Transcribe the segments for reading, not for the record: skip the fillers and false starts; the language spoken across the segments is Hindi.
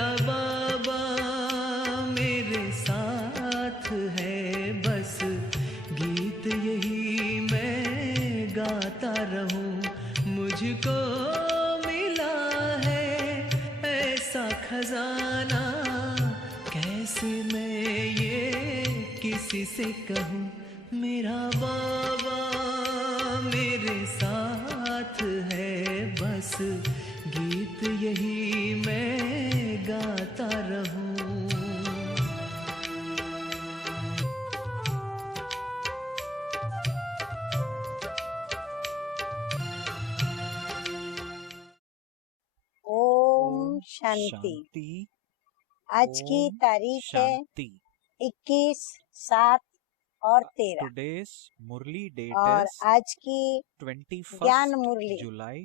मेरा बाबा मेरे साथ है, बस गीत यही मैं गाता रहूं। मुझको मिला है ऐसा खजाना, कैसे मैं ये किसी से कहूँ। मेरा बाबा मेरे साथ है, बस गीत यही मैं गाता रहूं। ओम शांति। आज की तारीख है 21, 7 और 13 Today's Murli date और is आज की 21st ज्ञान मुरली July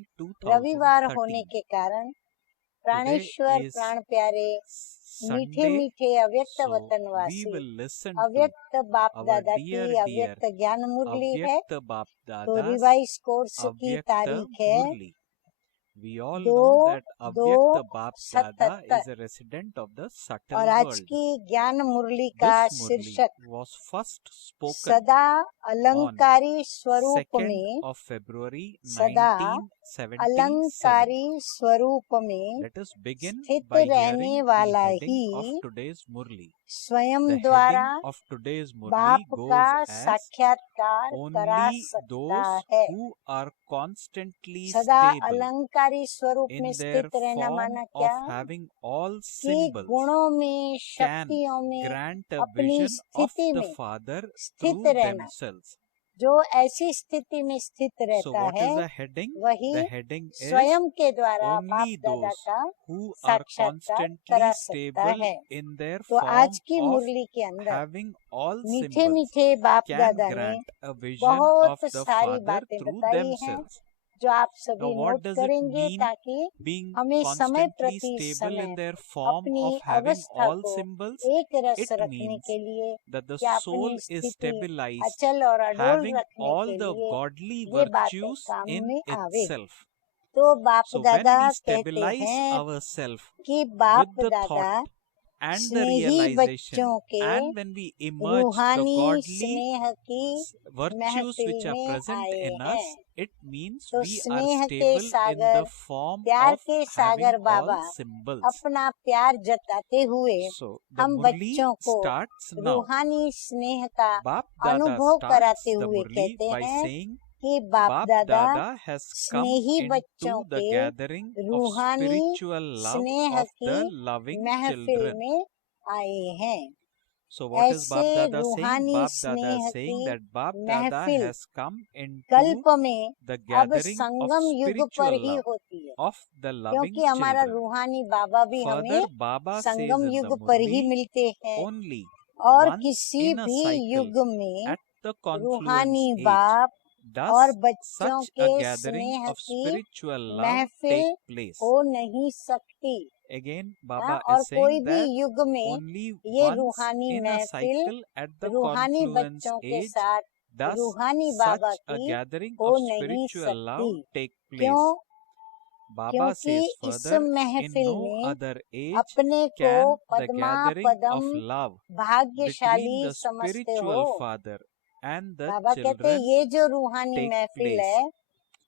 रविवार 2013. होने के कारण Today प्राणेश्वर is प्राण प्यारे मीठे Sunday, मीठे अव्यक्त so we वतनवासी will listen to अव्यक्त बाप our दादा dear की अव्यक्त ज्ञान मुरली है। Avyakta Bap तो Dada's रिवाइज कोर्स की Avyakta तारीख है Murli. We all 2 know that दो Avyakta Bap Dada 77 is a resident of the subtle और आज world. की ज्ञान मुरली का This Murli शीर्षक was first spoken सदा अलंकारी स्वरूप 2nd में, of February सदा 1977. अलंकारी स्वरूप में Let us begin स्थित by रहने hearing वाला the heading he of today's Murli. स्वयं The द्वारा heading of today's Murli बाप goes का as साक्षात्कार करा only सकता those है। who are constantly सदा stable अलंकारी स्वरूप में in their स्थित रहना form माना of क्या having all कि symbols गुणों में can शक्तियों में grant a अपनी vision of स्थिति the में Father स्थित through रहना, themselves. जो ऐसी स्थिति में स्थित So रहता what है is the heading? वही The heading is स्वयं के द्वारा बाप only दादा those का who are साक्षात्कार constantly करा सकता stable है। in their तो form आज की of मुरली के अंदर having all मीठे symbols मीठे बाप can दादा ने grant a vision of बहुत the सारी Father बातें through बताई हैं themselves. जो आप Now सभी what नोट does it करेंगे mean ताकि being हमें समय constantly प्रति stable in समय their form अपनी of having अवस्था all को symbols? एक रस It रखने means के लिए that the या soul अपनी is स्थिति stabilized, अचल और अडोल having रखने all के the लिए godly ये बातें virtues काम in में आवे। itself. तो बाप So when दादा we कहते stabilize हैं ourselves कि with बाप the दादा thought and the Snehi realization, बच्चों के and when we emerge the रूहानी godly स्नेह की virtues महफिल which are में present आए in हैं, us, it means तो we are स्नेह के stable in Sagar the form प्यार of के having सागर all बाबा symbols. अपना प्यार जताते हुए So the हम Murli बच्चों को starts now. रूहानी स्नेह का Bap Dada अनुभव starts कराते the हुए Murli कहते by हैं saying कि बाप Bap दादा Dada has come स्नेही बच्चों into the के gathering of रूहानी spiritual love स्नेह of की the loving महफिल children. में आए हैं। So what is ऐसे Bap Dada saying? रूहानी Bap Dada स्नेह is saying की that Bap Dada महफिल has come into कल्प में the अब gathering of संगम युग पर spiritual ही love होती है, of the loving क्योंकि हमारा children. रूहानी बाबा भी Further, हमें Baba says Sangam in the युग पर ही Murli, मिलते हैं only और once किसी in a भी cycle युग में at the confluence रूहानी age बाप does और बच्चों such a के gathering स्नेह of की spiritual love महफिल take place. हो नहीं सकती। Again, हाँ, Baba और is कोई saying भी that युग में only ये once रूहानी in a महफिल cycle at the रूहानी confluence बच्चों के age साथ does रूहानी such बाबा a की gathering हो of नहीं spiritual love सकती। take place. क्यों? Baba क्योंकि says इस further, in महफिल no में other age अपने को can the Padma gathering Padma of love भाग्यशाली between the समझते हो। spiritual father and the बाबा कहते children ये जो रूहानी take महफिल place. है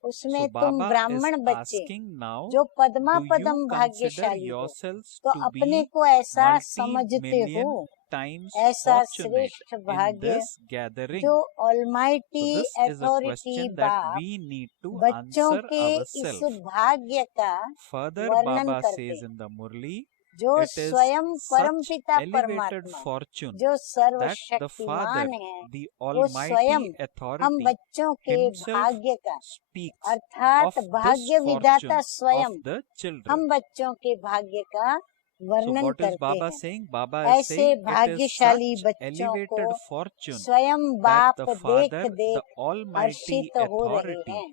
उसमें So तुम Baba is ब्राह्मण बच्चे asking now, जो Padma do you Padma consider भाग्यशाली हो, yourselves तो to अपने be को ऐसा समझते multi-million हो, times ऐसा fortunate श्रेष्ठ in भाग्य this gathering? जो So almighty this is a authority question that बाप we need to बच्चों answer के इस ourselves. भाग्य का Further, वर्णन Baba करते says हैं, in the Murli, जो it is स्वयं such परमपिता elevated परमात्मा fortune जो that the सर्वशक्तिमान Father, है, the वो स्वयं Almighty हम Authority, बच्चों के Himself भाग्य का speaks अर्थात of this भाग्य विधाता fortune स्वयं of the children. हम बच्चों के भाग्य का So वर्णन what is करते Baba हैं। saying? Baba is ऐसे saying it is भाग्यशाली such बच्चों को elevated fortune स्वयं that बाप the देख Father, the देख Almighty हर्षित हो रहे Authority, हैं।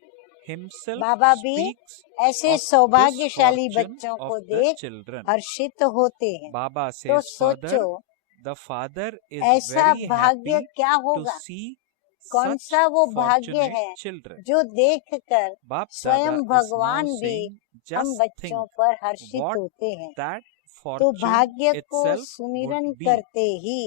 Himself बाबा भी speaks ऐसे of this सौभाग्यशाली fortune बच्चों of को the देख children. हर्षित होते हैं। Baba तो says further, सोचो the Father is ऐसा very भाग्य happy क्या to होगा, see कौन such सा वो भाग्य fortunate है children. जो देखकर Bap स्वयं Dada is now भगवान भी saying, हम just think बच्चों पर हर्षित what होते हैं। that तो fortune भाग्य को itself सुमिरन would be. करते ही,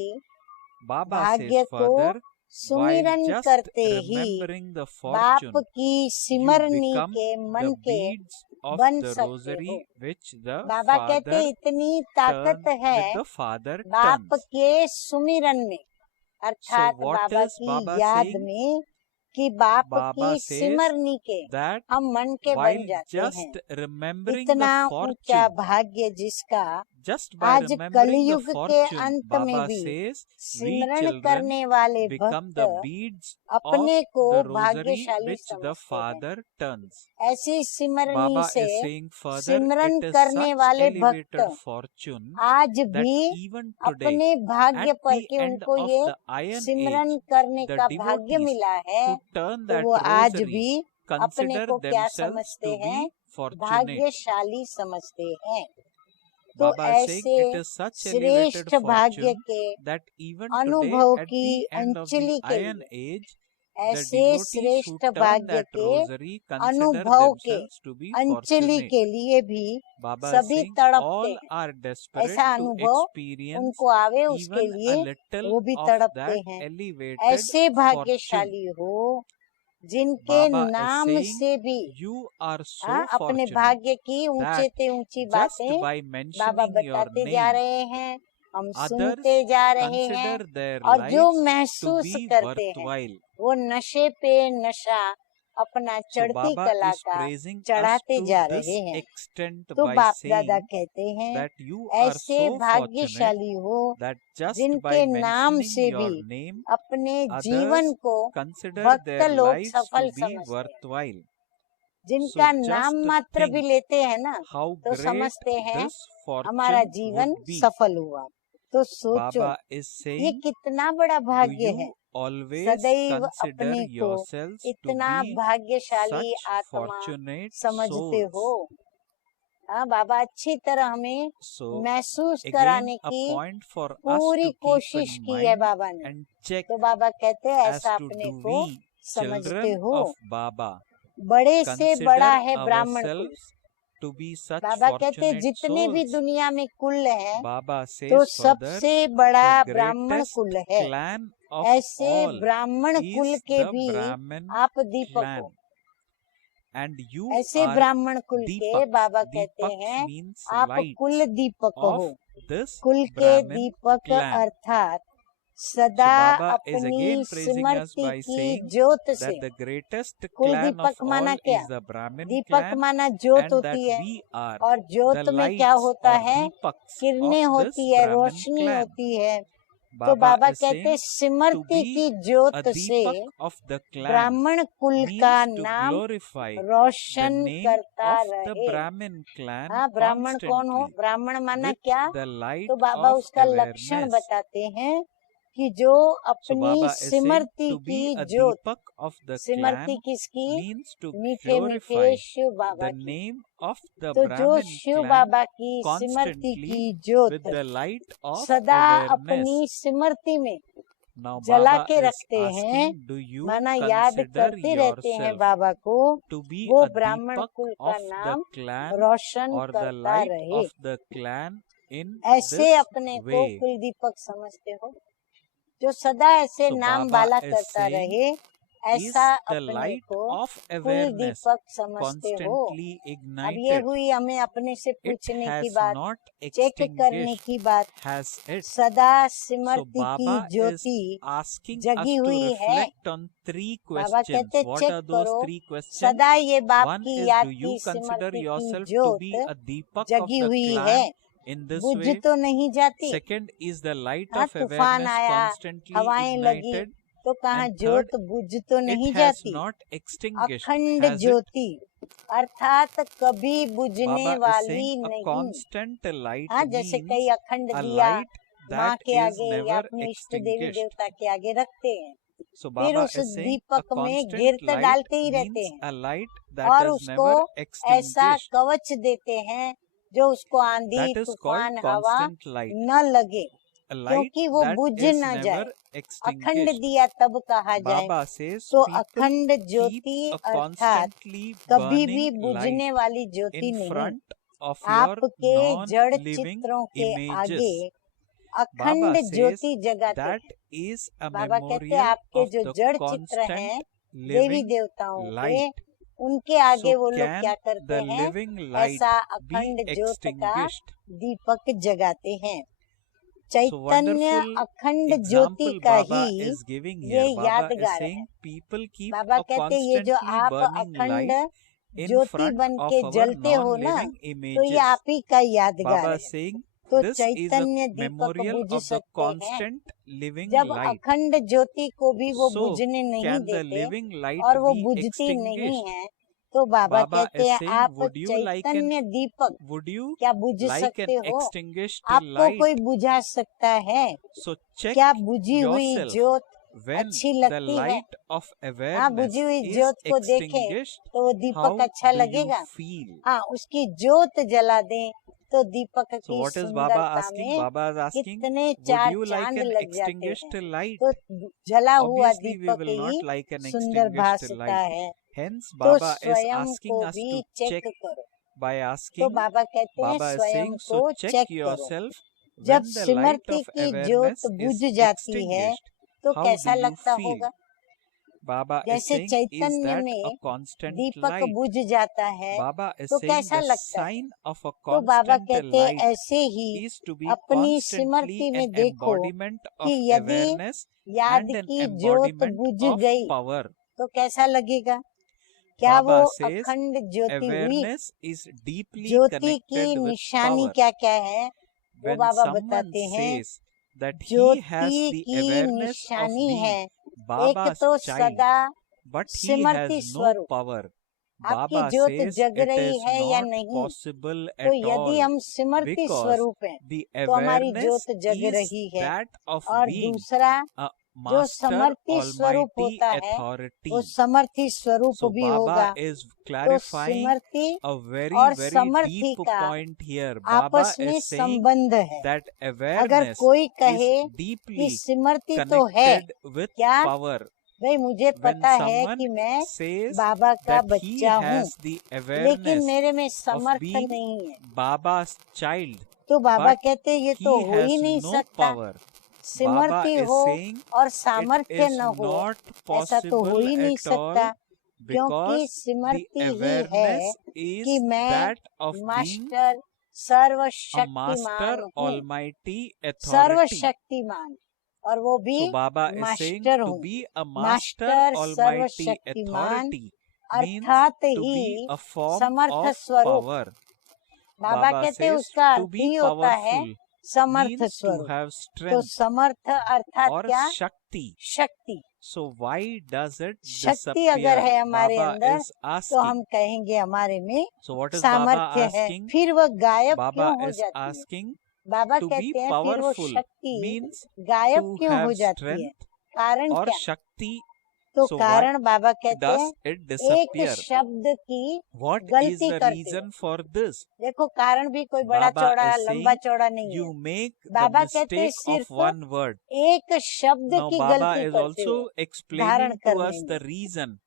Baba भाग्य says को further, while सुमिरन just करते ही remembering the बाप fortune, की you सिमरनी become के मन the के beads of बन the सकते rosary हो। which the बाबा कहते father इतनी ताकत turn है with the father बाप turns. के सुमिरन में, So अर्थात what बाबा is की Baba याद saying? में, कि बाप Baba की says सिमरनी के that हम मन के बन while जाते हैं। just remembering the इतना ऊंचा fortune, भाग्य जिसका just by आज remembering the कलयुग के fortune, अंत में Baba भी says we सिमरण children करने वाले become भक्त the beads of अपने को the rosary भाग्यशाली which the समझते हैं। father turns. ऐसी सिमरनी Baba से is saying further, Simran it is करने such वाले elevated भक्त fortune आज that भी even today, अपने भाग्य at पर the कि end उनको of ये the Iron सिमरन Age, करने the का भाग्य devotees मिला है, who turn तो that वो आज rosary भी अपने consider को क्या themselves समझते to हैं? be fortunate. भाग्यशाली समझते हैं। तो Baba is saying ऐसे it is such elevated श्रेष्ठ भाग्य fortune के that even today, अनुभव at की the end of the Anjali के Iron लिए, Age, the ऐसे devotees who श्रेष्ठ turn भाग्य that के rosary consider अनुभव के themselves to be Anjali fortunate. के लिए भी Baba is सभी saying तड़पते all हैं। are desperate ऐसा to अनुभव experience उनको आवे, उसके even a लिए little वो भी of तड़पते that हैं। elevated ऐसे fortune. भाग्यशाली हो जिनके Baba is नाम saying से भी you are so अपने fortunate भाग्य की ऊंचे that ते ऊंची just बातें by बाबा mentioning your बताते जा name, रहे हैं, हम others सुनते जा रहे हैं, consider their और जो lives to महसूस be करते हैं worthwhile. वो नशे पे नशा अपना So चढ़ती Baba कला is का praising us चढ़ाते to जा this रहे हैं। extent तो by बाप दादा saying कहते हैं that you are ऐसे so fortunate भाग्यशाली हो that just जिनके by नाम mentioning से your भी name, अपने जीवन others को consider भक्त their लोग lives सफल to be समझते हैं। worthwhile. जिनका So नाम just मात्र भी think लेते हैं ना, how तो great समझते हैं this हमारा fortune जीवन would be. सफल हुआ। तो सोचो Baba is ये saying, कितना बड़ा do भाग्य है, you always सदैव consider अपने को yourselves to इतना be भाग्यशाली such आत्मा fortunate समझते souls? हो। हाँ, बाबा अच्छी तरह हमें So महसूस again, कराने a की point for us पूरी to keep कोशिश in की है mind बाबा ने। and check तो बाबा कहते हैं as ऐसा to अपने do को we, समझते children हो। of Baba, बड़े से consider बड़ा है ब्राह्मण कुल। ourselves to be such बाबा कहते हैं fortunate जितने भी souls? दुनिया में कुल हैं, Baba तो says further, सबसे बड़ा the ब्राह्मण greatest कुल है। clan of ऐसे all ब्राह्मण कुल is के the भी Brahmin आप दीपक clan. हो। And you ऐसे are ब्राह्मण कुल के Deepaks. बाबा कहते Deepaks हैं means आप light कुल दीपक हो। of this कुल के Brahmin दीपक clan. अर्थात So सदा Baba is अपनी again praising us Smriti by की saying ज्योत से, that the greatest कुल clan of दीपक माना all क्या? is the Brahmin Deepak clan, माना ज्योत and that होती है, we are और the ज्योत में क्या lights होता or है? deepaks किरणें of this होती है, Brahmin रोशनी clan. होती है। तो Baba बाबा is कहते हैं saying to स्मृति be की a ज्योत से deepak of the clan ब्राह्मण कुल का means to नाम glorify the रोशन name करता of the रहे। Brahmin clan हाँ, ब्राह्मण कौन हो? constantly ब्राह्मण माना with क्या? the light तो बाबा of उसका लक्षण awareness. बताते हैं कि जो So अपनी Baba is saying Smriti to की be a ज्योत, deepak of the Smriti clan किसकी? means to मीठे मीठे glorify शिव बाबा the की। name of the तो जो Brahmin शिव clan बाबा की स्मृति constantly की ज्योत with the light of सदा awareness. अपनी स्मृति में Now जला Baba के is रखते हैं, asking, do you माना याद consider करते रहते हैं yourself बाबा को, to be वो a ब्राह्मण deepak कुल का of the नाम clan रोशन or the करता light रहे। of the clan in ऐसे this अपने को way? कुल दीपक समझते हो, जो सदा ऐसे So नाम Baba बाला is करता saying, रहे, is ऐसा the अपने light को of कुल awareness दीपक समझते हो। constantly अब ये ignited? हुई हमें अपने से It पूछने की has बात, not चेक करने extinguished, की बात। has it? सदा So स्मृति की Baba is Jyoti asking us जगी to हुई है। reflect on three Baba questions. कहते What चेक are those करो, three questions? सदा ये बाप One की is, याद do की you consider स्मृति की yourself to ज्योत be a deepak of जगी the हुई है, clan in this बुझ way? तो नहीं जाती। Second is the light हाँ, of तूफान awareness आया, constantly हवाएं लगी, ignited. तो कहाँ And ज्योत third, बुझ तो नहीं it has जाती। not extinguished, अखंड has it? ज्योति अर्थात कभी बुझने Baba is वाली saying a नहीं। constant light हाँ, जैसे means कई अखंड a दिया light माँ that के is आगे या never अपने इष्ट देवी extinguished. देवता के आगे रखते हैं, So फिर Baba उस is saying a दीपक में constant गिरत light डालते ही रहते means हैं a light that और is उसको never ऐसा extinguished. कवच देते हैं जो उसको आंधी That is called तूफान हवा constant light. न लगे, A light क्योंकि वो that बुझ is न जाए। never अखंड extinguished. दिया तब कहा जाए, Baba says तो people अखंड keep ज्योति a अर्थात constantly कभी भी burning बुझने light वाली ज्योति in नहीं। front of your आपके जड़ non-living चित्रों के आगे images. अखंड Baba says ज्योति जगाते that हैं। is a बाबा कहते हैं memorial आपके of जो the जड़ चित्र हैं constant देवी living देवताओं के, light. उनके आगे So वो लोग can क्या करते the हैं? living light ऐसा be अखंड ज्योत का extinguished? दीपक जगाते हैं। So चैतन्य wonderful अखंड ज्योति example का Baba ही is giving ये here. Baba is यादगार saying है। people keep बाबा a कहते हैं ये जो constantly आप burning अखंड light in ज्योति front बन of के our जलते हो ना, non-living तो ये images. आप ही का यादगार Baba है। is saying तो this is a Chaitanya Deepak memorial बुझ of the सकते हैं, constant living जब light. अखंड ज्योति को भी वो So बुझने नहीं can the देते living light और वो be बुझती नहीं extinguished? है, तो बाबा Baba कहते is हैं saying, आप would you like an Chaitanya Deepak would you क्या बुझ like सकते an हो? extinguished आपको light? कोई बुझा सकता है? So check क्या बुझी हुई yourself ज्योत when अच्छी the लगती है? light of हाँ, awareness बुझी हुई is ज्योत को देखें extinguished. तो वो How दीपक अच्छा do you लगेगा। feel? हाँ, उसकी ज्योत जला दें तो दीपक So की what is Baba सुंदरता asking? में Baba is asking, कितने would चार you like चांद an लग जाते extinguished हैं। light? तो जला हुआ Obviously, we Deepak will not he like an सुंदर extinguished भासता light. है। Hence, तो Baba is स्वयं asking को us भी to चेक check करो। by तो asking. बाबा कहते हैं Baba is स्वयं saying, को so check चेक करो। yourself जब when the light सिमरती of की ज्योत awareness बुझ is जाती है extinguished. तो How कैसा do you लगता feel? होगा? Baba is जैसे saying, is Chaitanya that a में constant दीपक light? बुझ जाता है Baba is तो saying कैसा the लगता है? sign of a तो बाबा constant कहते हैं light ऐसे ही is to be अपनी constantly सिमरती में an देखो embodiment कि of यदि awareness याद and an की ज्योत embodiment बुझ of गई power. तो कैसा लगेगा? क्या वो Baba says अखंड ज्योति हुई? awareness is deeply ज्योति की connected with निशानी power. क्या क्या है वो When बाबा someone बताते हैं। says that he has Jyoti the की awareness of निशानी being है, एक Baba's तो child, सदा but he सिमरती has no स्वरूप। power. आपकी Baba ज्योत says जग it रही is है या not नहीं, possible तो at यदि all हम सिमरती because स्वरूप हैं the तो हमारी awareness ज्योत जग is रही है। that of और being दूसरा a जो master समर्थी स्वरूप almighty होता है authority. वो समर्थी स्वरूप So भी होगा। Baba is तो clarifying सिमरती a very और very समर्थी deep का point here. Baba आपस में is saying संबंध है। that अगर awareness कोई is कहे कि deeply सिमरती तो है, connected with क्या? power. भाई मुझे When पता है someone कि मैं says बाबा का that he बच्चा हूँ, has the लेकिन awareness मेरे में of समर्थ being नहीं है, Baba's child, तो बाबा but कहते हैं ये he तो हो ही has नहीं no सकता। power. Baba सिमरती is हो saying और it सामर्थ्य is न हो, not ऐसा तो हो possible ही नहीं at all सकता, क्योंकि because the सिमरती ही है awareness कि is मैं that of being master a सर्वशक्तिमान master हूँ, almighty authority. सर्वशक्तिमान, और वो भी So Baba is saying master to हूँ। be a master master almighty सर्वशक्तिमान authority means अर्थात to he be a form Samarth of स्वरूप। power. बाबा Baba कहते हैं says उसका to अर्थ be ही होता है powerful समर्थ means to स्वरूप। have तो strength समर्थ अर्थात or क्या? shakti. शक्ति। So why does it शक्ति अगर है disappear? हमारे Baba अंदर is तो हम asking. कहेंगे हमारे में So what is Baba सामर्थ्य है, asking? फिर वह गायब Baba क्यों हो is जाती है? asking बाबा to be कहते हैं फिर वो powerful शक्ति means गायब to क्यों हो have जाती है? strength कारण or क्या? shakti. तो So why कारण बाबा कहते does हैं it एक disappear? शब्द की What is गलती the करते reason हो। for this? देखो कारण भी कोई बड़ा Baba चौड़ा is लंबा saying चौड़ा नहीं है। you make the बाबा कहते हैं mistake of सिर्फ one word. एक शब्द Now की Baba गलती is करते also हो धारण explaining to करने us में। the reason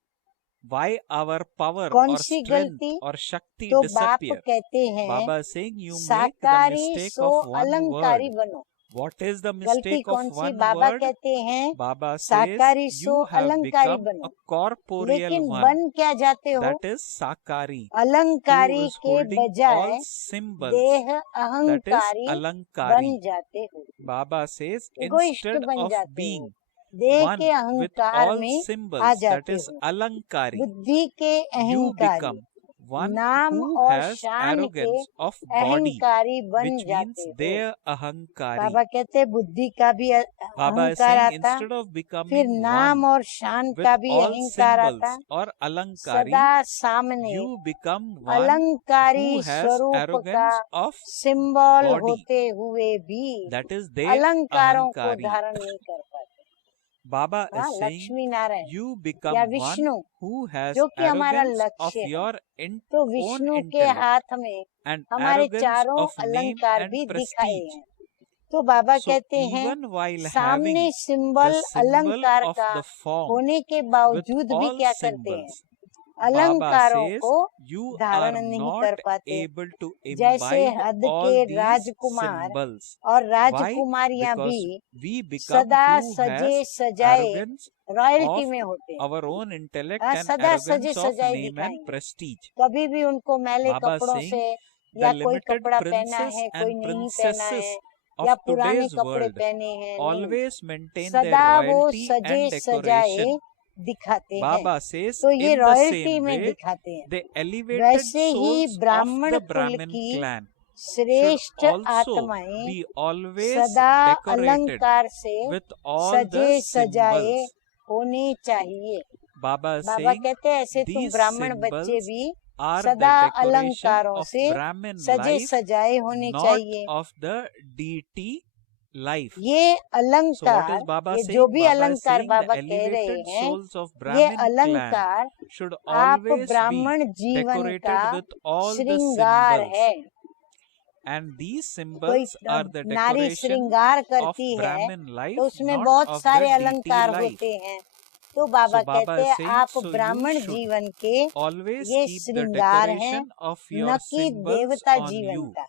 why our power कौन or सी strength गलती? or shakti तो बाप disappear. कहते हैं Baba is saying you make the साकारी mistake so of one अलंकारी word. बनो। What is the गलती mistake of कौन सी? one बाबा word? कहते हैं Baba says साकारी so you have अलंकारी become बनो, a corporeal लेकिन one. बन क्या जाते हो? That is Sakari, who अलंकारी is के holding बजाय all symbols. देह That is अहंकारी बन Alankari. जाते हो, Baba says इगोइस्ट instead बन of जाते हो, being देह one के with अहंकार all में आ symbols, that जाते is हो, Alankari, बुद्धि के you अहंकारी, become one नाम who और has शान के arrogance of body, अहंकारी बन which means जाते हो। their Ahankari. बाबा कहते हैं बुद्धि का भी Baba is अहंकार saying आता, instead of फिर becoming नाम one और शान with का भी all अहंकार आता, symbols or Alankari, सदा सामने you become one अलंकारी who has स्वरूप का arrogance of सिंबल body, होते हुए भी that is their अलंकारों को Ahankari. धारण नहीं कर पाते। Baba हाँ, is saying Lakshmi Narayan you या become one Vishnu who has जो कि हमारा arrogance of लक्ष्य है, your तो own विष्णु के intellect हाथ में and हमारे arrogance चारों of name अलंकार and भी दिखाए prestige. हैं। तो बाबा So कहते हैं even while सामने having सिंबल the symbol अलंकार of का the form होने के with बावजूद भी all क्या करते हैं? symbols, अलंकारों says, को you are धारण नहीं कर not पाते। able to जैसे imbibe हद all के these राजकुमार symbols. और Why? राजकुमारियां Because भी we become सदा who सजे has सजाए arrogance रॉयल्टी of में होते हैं। our own intellect हाँ, and सदा सजे arrogance of सजाए name and दिखाएंगे। prestige. कभी भी उनको मैले Baba कपड़ों saying, से the या कोई limited कपड़ा पहना princes है, कोई and नहीं पहना princesses है, of या पुराने today's कपड़े world पहने हैं, नहीं। always maintain their सदा वो royalty सजे and सजाए decoration. दिखाते हैं। Baba says, तो ये in the रॉयल्टी same में way, दिखाते हैं। the elevated वैसे ही souls of ब्राह्मण the कुल Brahmin की clan should श्रेष्ठ also आत्माएं be always सदा decorated अलंकार से with all सजे the सजाए symbols. होने चाहिए। Baba is बाबा saying, कहते हैं ऐसे तुम these ब्राह्मण बच्चे symbols भी are the सदा decoration अलंकारों of से Brahmin सजे life, सजाए होने not चाहिए। of the deity life. ये So what अलंकार, is Baba ये saying? जो भी Baba is अलंकार saying बाबा the कह रहे elevated हैं, souls of ये Brahmin clan अलंकार should आप always be ब्राह्मण जीवन का decorated with all the श्रृंगार symbols. है। And these कोई symbols are the नारी decoration श्रृंगार of करती है Brahmin life, तो उसमें not बहुत of सारे the deity अलंकार life. होते हैं। तो बाबा So Baba कहते is हैं saying, आप so you ब्राह्मण should जीवन के always ये keep the श्रृंगार हैं, decoration of न your कि symbols देवता on जीवन you. का।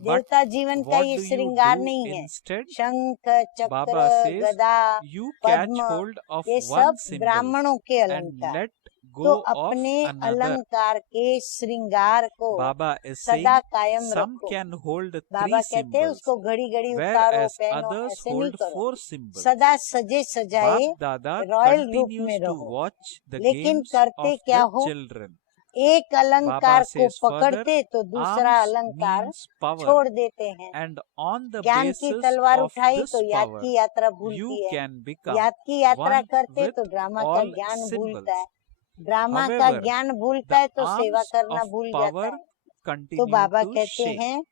But देवता जीवन का what ये do you श्रृंगार do नहीं है। instead? शंख, चक्र, Baba says, गदा, you catch Padma, hold of ये one सब symbol ब्राह्मणों के and अलंकार। let तो go of अपने another. अलंकार के श्रृंगार को Baba is saying, सदा कायम some रखो। can hold बाबा three कहते हैं symbols, उसको घड़ी घड़ी उतारो, whereas पहनो, others ऐसे नहीं hold करो। 4 symbols. सदा सजे सजाए Bap Dada रॉयल रूप में continues to रहो। watch the लेकिन games करते of क्या the हो, children. एक अलंकार Baba को says further, पकड़ते तो दूसरा arms अलंकार means power, छोड़ देते हैं। and on the ज्ञान की basis तलवार of उठाई this तो याद power, की यात्रा you भूलती है। can become याद की यात्रा one करते with तो ड्रामा का all ज्ञान symbols. भूलता है। ड्रामा का However, ज्ञान भूलता है the तो सेवा arms करना of भूल जाता power है। तो continue बाबा to कहते shake. हैं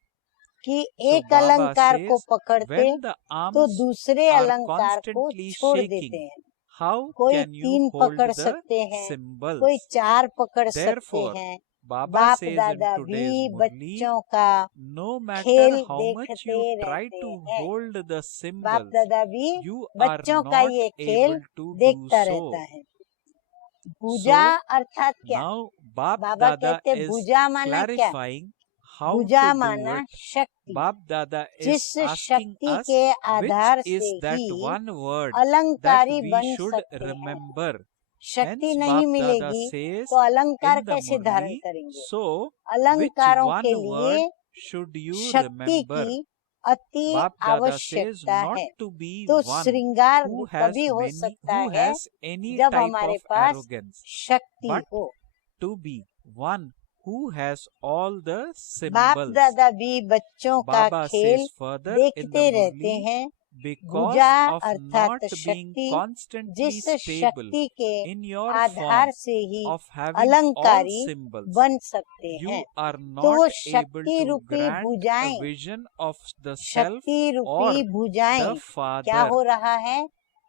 कि So एक Baba अलंकार को says, पकड़ते when the तो arms दूसरे are अलंकार को constantly छोड़ shaking, देते हैं। how कोई can you 3 hold पकड़ the सकते हैं, symbols? कोई 4 पकड़ सकते Therefore, हैं। Baba बाप says in दादा today's भी Murli, बच्चों का no matter खेल how much देखते you try रहते to हैं। hold the बाप symbols, दादा भी you are बच्चों का not ये खेल able to do देखता so. रहता है। पूजा So अर्थात क्या? now Bap बाबा Dada कहते is पूजा माना क्या? clarifying how Puja to do माना it. शक्ति। Bap Dada is जिस asking शक्ति us के which आधार is से that he one word that अलंकारी we बन should सकते हैं। remember. शक्ति Hence नहीं Bap Dada मिलेगी says तो अलंकार in the कैसे धारण Murli, करेंगे? so which अलंकारों one के word लिए should you शक्ति remember? की अति Bap Dada says आवश्यकता not है। to be तो one श्रृंगार who has तभी हो many, सकता who है has any जब type हमारे of पास arrogance, शक्ति but हो। to be one who has all the बाप symbols. दादा भी बच्चों का Baba खेल says further in देखते the रहते Murli, हैं। because पूजा of अर्थात not being शक्ति, constantly जिस stable शक्ति के in your आधार form से ही of having all अलंकारी symbols, बन सकते you हैं। are तो वो not able शक्ति to रूपी grant a भुजाएं, vision of the self शक्ति रूपी or भुजाएं the क्या Father. हो रहा है?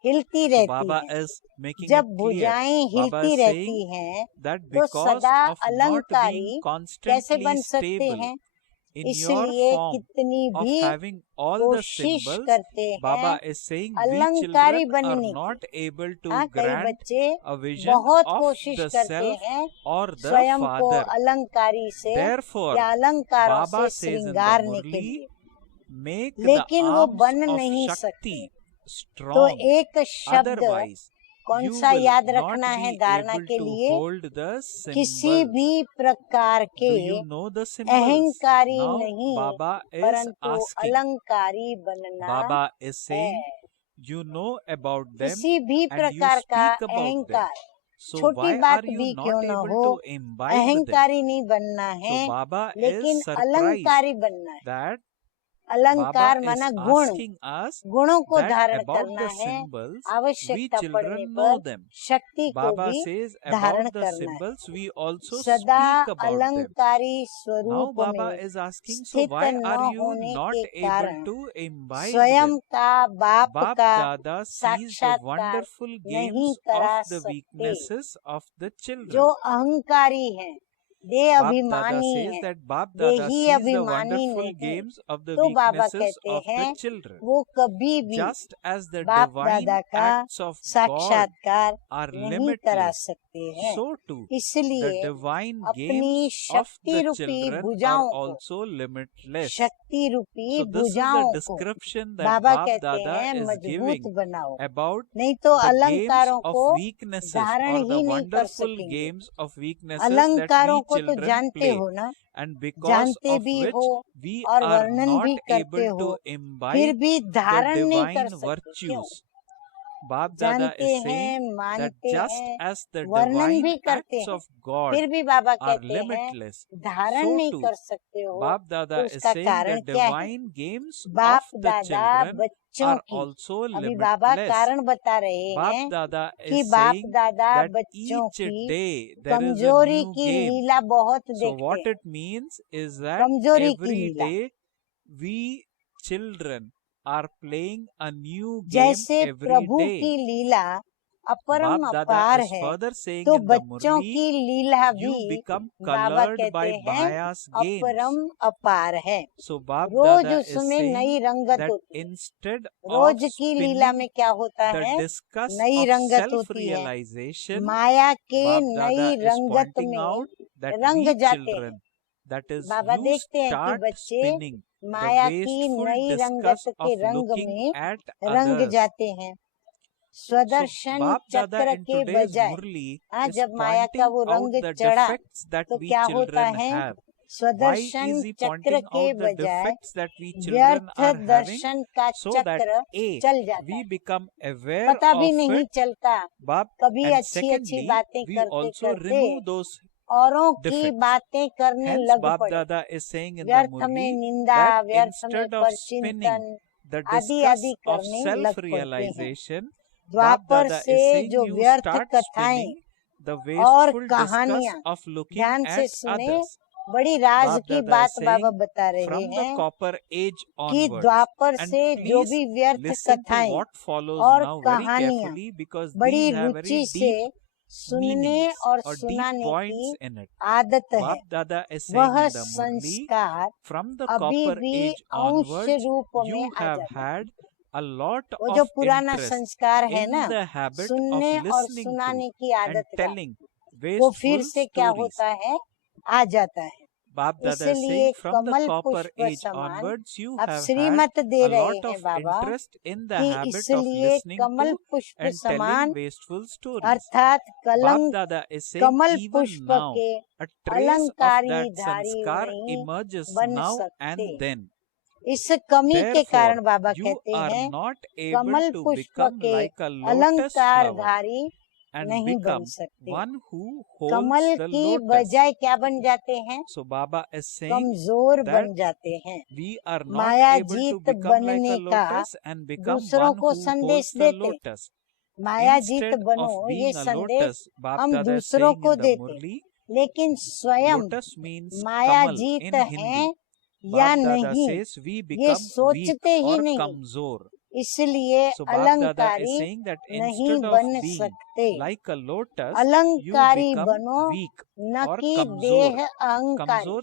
हिलती So रहती Baba हैं। is making जब it clear. भुजाएं Baba हिलती is रहती saying हैं that तो because सदा of not अलंकारी being कैसे constantly बन सकते stable हैं? in your इसलिए form कितनी of भी having all the कोशिश symbols, करते Baba हैं is saying we अलंकारी children are बनने की। not able to हाँ, कई grant बच्चे a vision बहुत of कोशिश the करते self हैं or the स्वयं को Father. अलंकारी से Therefore, या अलंकारों Baba से says in the श्रृंगारने के Murli, लिए, make the लेकिन वो arms बन of नहीं Shakti सकते। तो strong. एक शब्द Otherwise, कौन you सा will याद not रखना है be धारणा able के to लिए? hold the किसी symbols. भी प्रकार Do के you know the symbols? अहंकारी Now नहीं, Baba is परंतु asking. अलंकारी बनना Baba is है। saying, you know about them किसी भी and you प्रकार का speak about them. अहंकार, So छोटी why बात are you भी not क्यों न able हो, to imbibe them? अहंकारी नहीं बनना है, So Baba लेकिन is surprised अलंकारी बनना है। that अलंकार Baba माना is गुण, asking us गुणों को that धारण about करना the है। symbols, we आवश्यकता पड़ने children know पर them. शक्ति को Baba भी says धारण about the करना है। symbols, we also सदा speak about them. अलंकारी Now स्वरूप Baba में is asking, so स्थित why न are you होने not के able कारण to imbibe स्वयं them? का बाप Bap का Dada sees the साक्षात्कार wonderful नहीं games करा of the सकते। weaknesses of the जो children. अहंकारी हैं, दे Bap Dada अभिमानी says है, that Bap way Dada he sees the अभिमानी wonderful नहीं, games of the तो बाबा weaknesses कहते of the हैं children. वो कभी भी Just as the बाप divine दादा का acts of God साक्षात्कार are नहीं करा limitless, सकते हैं, so too the इसलिए divine अपनी games of शक्ति the रूपी children are भुजाओं को, also limitless. शक्ति रूपी So this is the भुजाओं को description that बाबा Bap कहते Dada हैं is मजबूत giving बनाओ, about नहीं तो the games अलंकारों of को weaknesses धारण or the ही नहीं कर wonderful सकेंगे। games of weaknesses that अलंकारों we को तो children जानते play, हो ना, and because जानते of भी which हो we और are वर्णन not भी करते able हो, to फिर imbibe भी the धारण नहीं कर divine सकते। क्यों? virtues. Bap Dada जानते is हैं, saying that मानते just हैं, as the वर्णन divine भी करते acts हैं, of God फिर भी बाबा are कहते हैं limitless, धारण so नहीं too कर सकते हो, Bap तो Dada is उसका saying कारण the क्या है? divine games बाप of the दादा children बच्चों are की, also अभी बाबा limitless. कारण बता रहे Bap हैं Dada कि is बाप saying दादा that बच्चों each की day there is a कमजोरी new की game. लीला बहुत So देखते what हैं, it means is that कमजोरी की every Leela, day we children are playing a new game जैसे every प्रभु day. की लीला अपरम Bap Dada अपार is है, further saying तो in the बच्चों Murli, की लीला you भी become बाबा colored कहते by हैं bias games. अपरम अपार है। So Bap rose Dada is उसमें नई saying रंगत that होती है, instead of रोज की लीला spinning में क्या होता the है, discuss नई of रंगत होती है, self-realization, माया के Bap Dada नई is रंगत pointing में out that रंग we जाते हैं। children, that is, Baba you देखते हैं कि start बच्चे spinning the माया की wasteful नई रंगत discuss के of रंग looking में at रंग others. जाते हैं। So स्वदर्शन Bap Dada चक्र in के today's बजाय, Murli हाँ, is जब माया का pointing वो out रंग the चढ़ा defects that तो we क्या होता children है, have. Why स्वदर्शन is he चक्र pointing के out the बजाय defects that we children व्यर्थ are having? दर्शन का So that चक्र A, चल जाता we है, become aware पता भी of नहीं it, चलता, Bap, कभी and अच्छी अच्छी secondly, बातें we करते also करते remove those औरों की defects. बातें करने Hence, लग Bap पड़े, Dada is saying in the व्यर्थ में Murli निंदा, that व्यर्थ में instead of spinning परचिंतन the आदि discuss आदि of करने लग पड़ते हैं। self-realization, Bap द्वापर Dada से is saying जो you व्यर्थ start कथाएं spinning the और wasteful discuss कहानियां, of looking ध्यान से at सुने, others. बड़ी राज Bap की Dada बात is बाबा saying बता रहे from the हैं copper age कि onwards. द्वापर And से जो please भी व्यर्थ listen to कथाएं what follows और now very कहानियां carefully because बड़ी these have रुचि very से deep सुनने meanings और or deep सुनाने points की in it. आदत है, Bap Dada is saying वह in the Murli, संस्कार from the अभी copper भी age अंश onwards, रूप you में आ have जाता है। had a lot वो जो of पुराना interest संस्कार है in ना, the habit of सुनने और listening सुनाने to की and आदत का, telling वो फिर wasteful से क्या stories. होता है, आ जाता है। Bap Dada is इसलिए saying from the Kamal copper पुष्प age समान onwards, you अब have had Shrimad they a रहे lot हैं of Baba interest in the कि habit of इसलिए listening कमल to पुष्प and telling समान wasteful stories. अर्थात Bap कलंक Dada is saying Kamal even पुष्प now के a trace of अलंकारी that धारी sanskar नहीं emerges बन now सकते। and then. इस कमी के Therefore, कारण बाबा you कहते are हैं not able कमल to पुष्प become के like a lotus अलंकार flower धारी and नहीं बन become सकते। one who Kamal holds the की lotus. बजाय क्या बन जाते हैं, So Baba is saying कमजोर that बन जाते हैं। we are not Maya able to Jeet become like बनने a का lotus and become दूसरों one को who संदेश holds the देते, lotus. माया जीत Instead बनो, of ये being a संदेश lotus, Bap हम Dada is दूसरों saying को in the देते, Murli, लेकिन स्वयं lotus means Maya kamal Jeet in हैं Hindi. या Bap Dada नहीं, says we ये become weak सोचते ही or नहीं, kamzor. इसलिए So Bap Dada is अलंकारी saying that नहीं instead of बन being सकते, like a lotus, you अलंकारी become बनो, weak न or कि kamzor. देह अहंकारी। Kamzor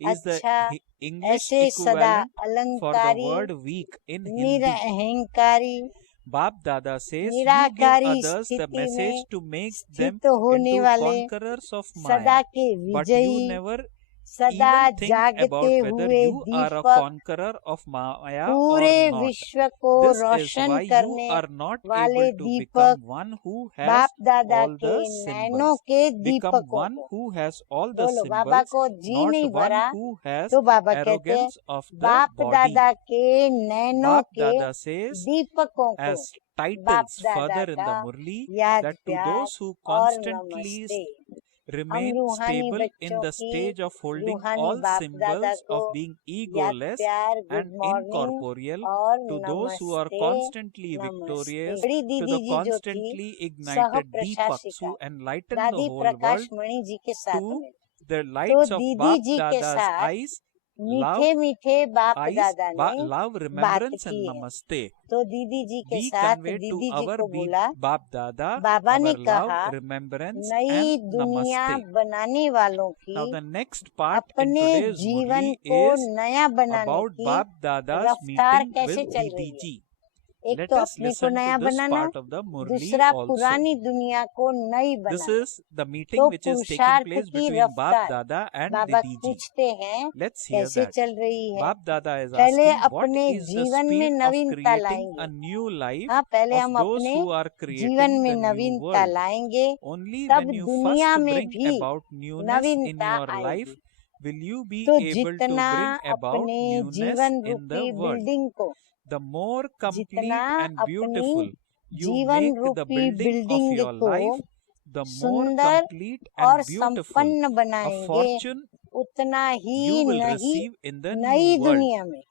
is the अच्छा, English ऐसे सदा equivalent for the अलंकारी, word weak in Hindi. निरअहंकारी, Bap Dada says you give Nirankari others the स्थिति message में to make them स्थित होने into वाले, conquerors of सदा Maya. के But you विजयी, never सदा even think जागते about whether हुए you are a Deepak conqueror of Maya or पूरे not. विश्व को This is Roshan why you करने are not वाले able to Deepak become one who has बाप दादा all के the नैनों symbols. के Become दीपकों one को। who has all the बोलो, बाबा symbols, को जी not नहीं one भरा who has तो बाबा कहते हैं arrogance of the बाप body. दादा के नैनों Bap के Dada says दीपकों को as बाप titles दादा further in the का Murli याद that to प्यार those who और constantly नमस्ते। हम remain रूहानी stable in बच्चों the की stage of holding रूहानी all बाप दादा symbols को of being याद egoless प्यार, गुड and मॉर्निंग incorporeal, और to those who are नमस्ते, constantly नमस्ते। victorious, बड़ी to दीदी the जी जो थी constantly सह ignited Deepaks प्रशासिका who enlighten the दादी whole प्रकाश world, मणि जी के साथ to में, the तो lights of दीदी Bap जी के Dada's साथ eyes, मीठे मीठे बाप दादा ने love, बात remembrance and की है। namaste तो दीदी जी के we साथ convey to दीदी जी our को बोला, Bap Dada बाबा ने our love, कहा remembrance नई and दुनिया namaste. बनाने वालों Now की the next part in अपने today's जीवन Murli को is नया बनाने about की Bap Dada's रफ्तार meeting कैसे with चल Didi रही है। ji. एक Let तो us अपने को listen नया to this banana, part of the Murli दूसरा also. पुरानी दुनिया को नई This banana. is the meeting तो which is taking पुरुषार्थ place की between Bap रफ्तार Dada and Baba Didi ji. पूछते हैं Let's hear कैसे that. चल रही है। Bap Dada is पहले asking what अपने is the जीवन में speed of नवीनता creating लाएंगे। a new life हाँ, पहले of हम those अपने who are जीवन creating में the new नवीनता world. लाएंगे, Only तब when you दुनिया first में bring भी about newness in नवीनता your आएगी। life will you be तो able to जितना bring about अपने newness जीवन in the रूपी world. बिल्डिंग को, The more complete जितना and अपनी beautiful you जीवन make the रूपी building of बिल्डिंग your को life, the more सुंदर complete और and beautiful संपन्न a बनाएंगे, fortune उतना ही you will नहीं receive in the नई new world. दुनिया में।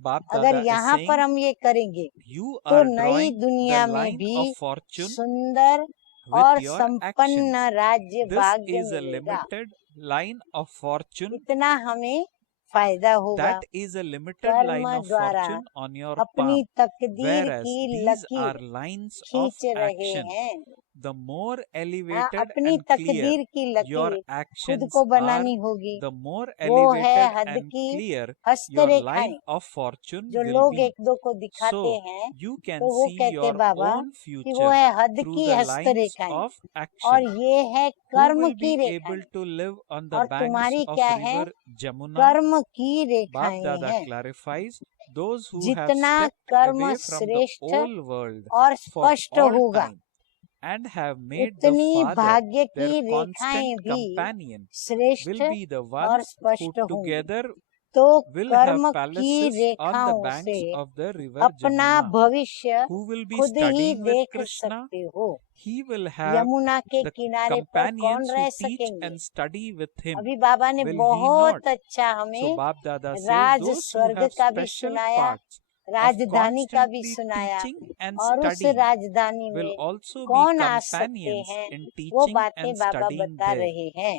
Bap अगर Dada is यहाँ पर saying हम ये करेंगे you तो are नई drawing the दुनिया में line भी of fortune सुंदर with और your संपन्न actions. राज्य This भाग्य is a मिलेगा। limited line of fortune. इतना हमें फायदा होगा। That is a limited कर्म line of द्वारा fortune on your अपनी palm. तकदीर Whereas की these are लकीर lines of खींच रहे action. हैं। The more हाँ, elevated अपनी and clear तकदीर की your लकीर खुद actions को are, बनानी होगी। the more वो है elevated हद and की clear your हस्तरेखाएं line of fortune जो will लोग be. एक दो को दिखाते So हैं, you can तो वो see कहते your बाबा own कि वो future है हद through की the lines हस्तरेखाएं of और action. ये है Who कर्म will की be रेखाएं। able to live on the और banks तुम्हारी of क्या है? river Jamuna? कर्म की Bap रेखाएं Dada हैं। clarifies those who have जितना stepped कर्म away from the श्रेष्ठ old world और for स्पष्ट all होगा, time and have made the उतनी Father भाग्य their की रेखाएं constant भी companion श्रेष्ठ will be the और ones who स्पष्ट होंगी। together तो will have कर्म की palaces on the रेखाओं banks से of the river अपना Jamuna. भविष्य Who will be खुद ही studying with देख Krishna? सकते हो। He will have यमुना के the किनारे पर कौन companions रह who teach सकेंगे? and study with him. अभी बाबा ने Will he बहुत not? अच्छा So हमें Bap Dada says Raj those who स्वर्ग have का भी special सुनाया, parts of राजधानी का भी constantly सुनाया, teaching and और उस studying राजधानी will में also be कौन आ सकते companions हैं, in वो teaching बातें and बाबा studying बता there. रहे हैं।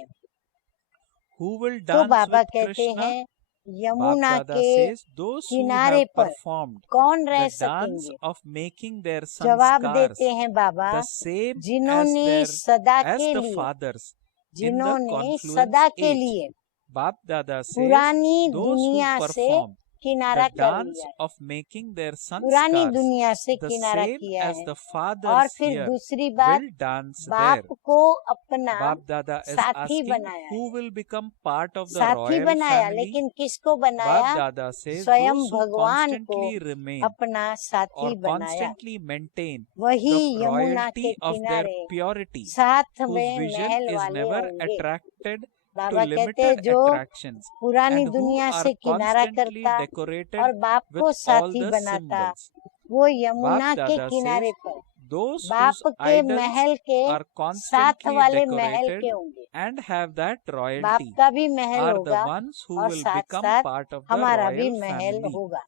Who will तो dance बाबा with कहते Krishna? हैं Bap यमुना Dada के says those who किनारे have पर performed कौन रह the dance सकेंगे? of making their जवाब sanskars देते हैं बाबा, the same as जिन्होंने their सदा as के the लिए, fathers in the जिन्होंने confluence सदा के age. लिए Bap Dada says पुरानी those who दुनिया से perform किनारा the कर dance लिया है, of making their पुरानी sanskars दुनिया से the किनारा same किया as है। the और fathers फिर here दूसरी बात, will dance बाप there. को अपना Bap Dada is साथी asking बनाया है। who will become part of the साथी royal बनाया, family. लेकिन किसको Bap बनाया? Dada says स्वयं those who भगवान को constantly remain अपना साथी or बनाया। constantly maintain वही the यमुना के royalty of their किनारे purity, साथ whose में vision महल is वाले never होंगे। attracted to बाबा कहते हैं limited जो attractions पुरानी and who दुनिया are से किनारा constantly करता decorated और बाप with को all साथी the बनाता, symbols. वो यमुना Bap के Dada किनारे says पर those बाप whose के idols महल के are साथ constantly वाले महल decorated के होंगे। and have that बाप royalty का भी महल are the होगा ones who और will साथ become साथ part of the हमारा भी royal महल family. होगा।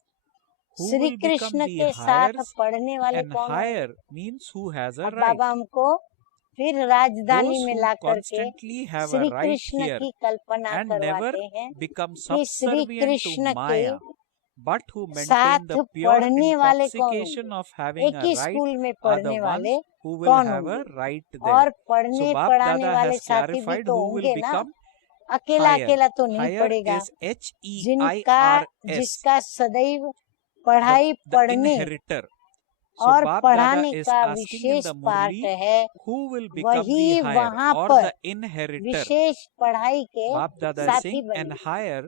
Who Shri will become Krishna the के साथ heirs, पढ़ने वाले and कौन होंगे? higher means who has a अब right. बाबा हमको फिर राजधानी Those में who ला करके constantly have a Shri right Krishna here की कल्पना and never करवाते हैं become कि श्री subservient to कृष्ण के Maya, but who maintain साथ the pure पढ़ने वाले कौन intoxication होंगे? of having एक a ही right स्कूल में are the पढ़ने ones वाले who will कौन have a होंगे? right और there. पढ़ने So Bap पढ़ाने Dada वाले has साथी भी clarified तो who will होंगे ना, become अकेला higher. अकेला तो नहीं Higher पढ़ेगा। is जिनका HEIRS, जिसका सदैव पढ़ाई the पढ़ने inheritor. So और Bap Dada पढ़ाने is का asking in विशेष the पार्ट Murli है, who will become वही the higher वहाँ or पर the inheritor. विशेष पढ़ाई के Bap Dada is साथी saying an बनेंगे। higher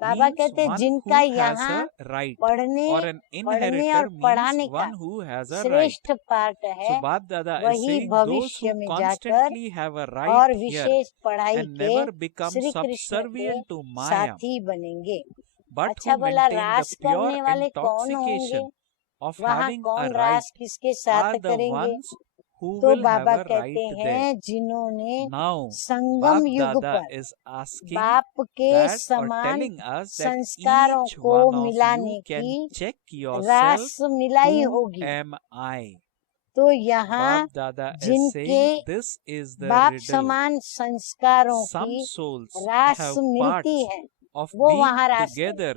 बाबा means कहते one जिनका who has यहाँ a right पढ़ने or an पढ़ने inheritor और पढ़ाने means का one who has a right. श्रेष्ठ पार्ट So है, Bap Dada is वही saying those भविष्य who में जाकर constantly have a और right here विशेष पढ़ाई and के never become श्री कृष्ण के subservient to Maya, साथी बनेंगे। but अच्छा who बोला, maintain the रास pure करने वाले कौन होंगे? intoxication of वहाँ having a कौन right रास किसके साथ are the करेंगे? ones who तो will have Baba a right कहते there. हैं जिन्होंने Now संगम Bap युग Dada पर is asking बाप के that or समान telling us that संस्कारों each को one of मिलाने you can की check yourself, रास मिलाई who होगी। am I? तो यहाँ Bap Dada is जिनके saying this is the बाप riddle. समान संस्कारों Some की souls रास have मिलती parts है of वो being वहाँ रास together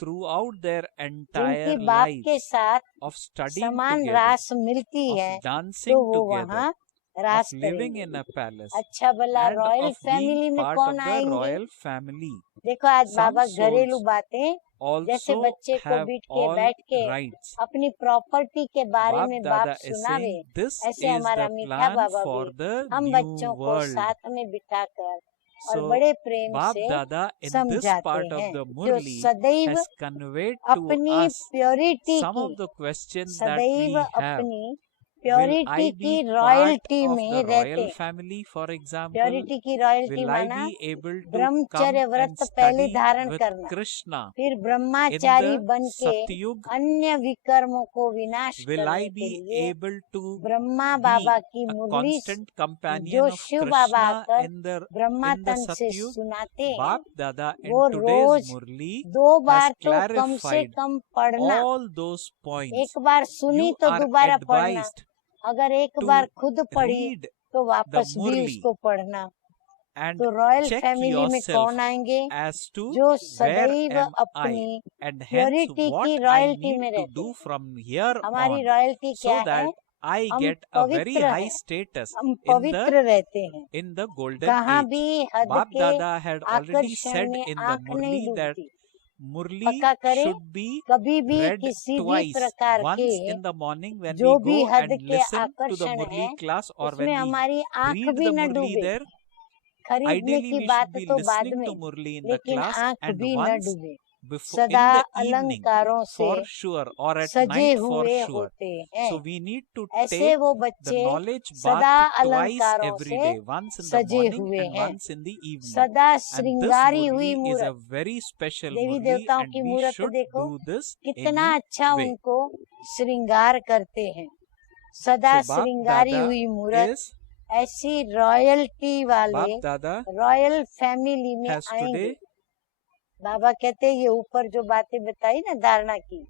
throughout their entire जिनकी बाप के lives, साथ of studying समान together, रास मिलती of है, तो dancing वो together, वहाँ of रास living करेंगे। in a palace, अच्छा भला and royal of being family में part कौन of the आएंगे? royal family. देखो आज Some बाबा घरेलू souls बातें जैसे also बच्चे को have बीट के all बैठ के rights. अपनी प्रॉपर्टी के बारे Bap में बाप Dada is सुनावे, saying this ऐसे is हमारा the मीठा plan बाबा for भी the हम new बच्चों को world. साथ में बिठाकर और So बड़े प्रेम Bap से Dada in this समझाते part of हैं, the जो Murli सदैव has conveyed to अपनी us प्योरिटी some की of the questions that we सदैव have. अपनी Will प्योरिटी I की be part रॉयल्टी of में the रहते royal हैं। family, for example? प्योरिटी की रॉयल्टी Will I माना be able to ब्रह्मचर्य come व्रत and पहले study धारण with करना, Krishna फिर in ब्रह्मचारी the बन के Satyug? अन्य विकर्मों को विनाश Will I करने के be लिए able to ब्रह्मा be बाबा की a मुरली constant companion जो of शिव बाबा Krishna आकर in the ब्रह्मातन से Satyug? सुनाते हैं, Bap Dada in वो today's रोज Murli 2 has बार तो कम से clarified कम पढ़ना, all those points. एक बार सुनी You तो are दोबारा पढ़ना, advised अगर एक to बार खुद पढ़ी read तो the वापस भी Murli उसको पढ़ना। and तो रॉयल check फैमिली में yourself कौन आएंगे? as to जो where सदैव am I, अपनी and hence प्योरिटी what की I रॉयल्टी में need to रहते do हैं। from here हमारी on, रॉयल्टी so क्या है? that I हम get a very पवित्र high हैं, status हम in the पवित्र रहते हैं, golden कहाँ age. भी हद Bap के Dada had already आकर्षण said में in the आंख नहीं Murli that डूबती। Murli पक्का करें, should be कभी भी read किसी भी twice, प्रकार once के in the morning when जो we भी go हद and के listen to the आकर्षण Murli है class, or उसमें when we हमारी आंख read भी the न Murli डूबे। there. खरीदने Ideally, की we बात should be तो बाद listening में, to Murli in the लेकिन class, आंख and भी न once डूबे। before in सदा the evening अलंकारों से for sure, or at सजे night for हुए sure. होते हैं। So we need to ऐसे take वो the बच्चे knowledge सदा bath twice अलंकारों every से day, once in the सजे morning हुए and हैं। once in the evening. सदा And this श्रृंगारी हुई Murli is a मूरत, very special देवी Murli, देवताओं and की we मूरत should देखो do this कितना अच्छा anyway. उनको श्रृंगार करते हैं। सदा So Bap श्रृंगारी Dada हुई मूरत is ऐसी रॉयल्टी वाले Bap Dada रॉयल फैमिली में has आएंगे। today बाबा कहते हैं ये ऊपर जो बातें बताई ना धारणा की,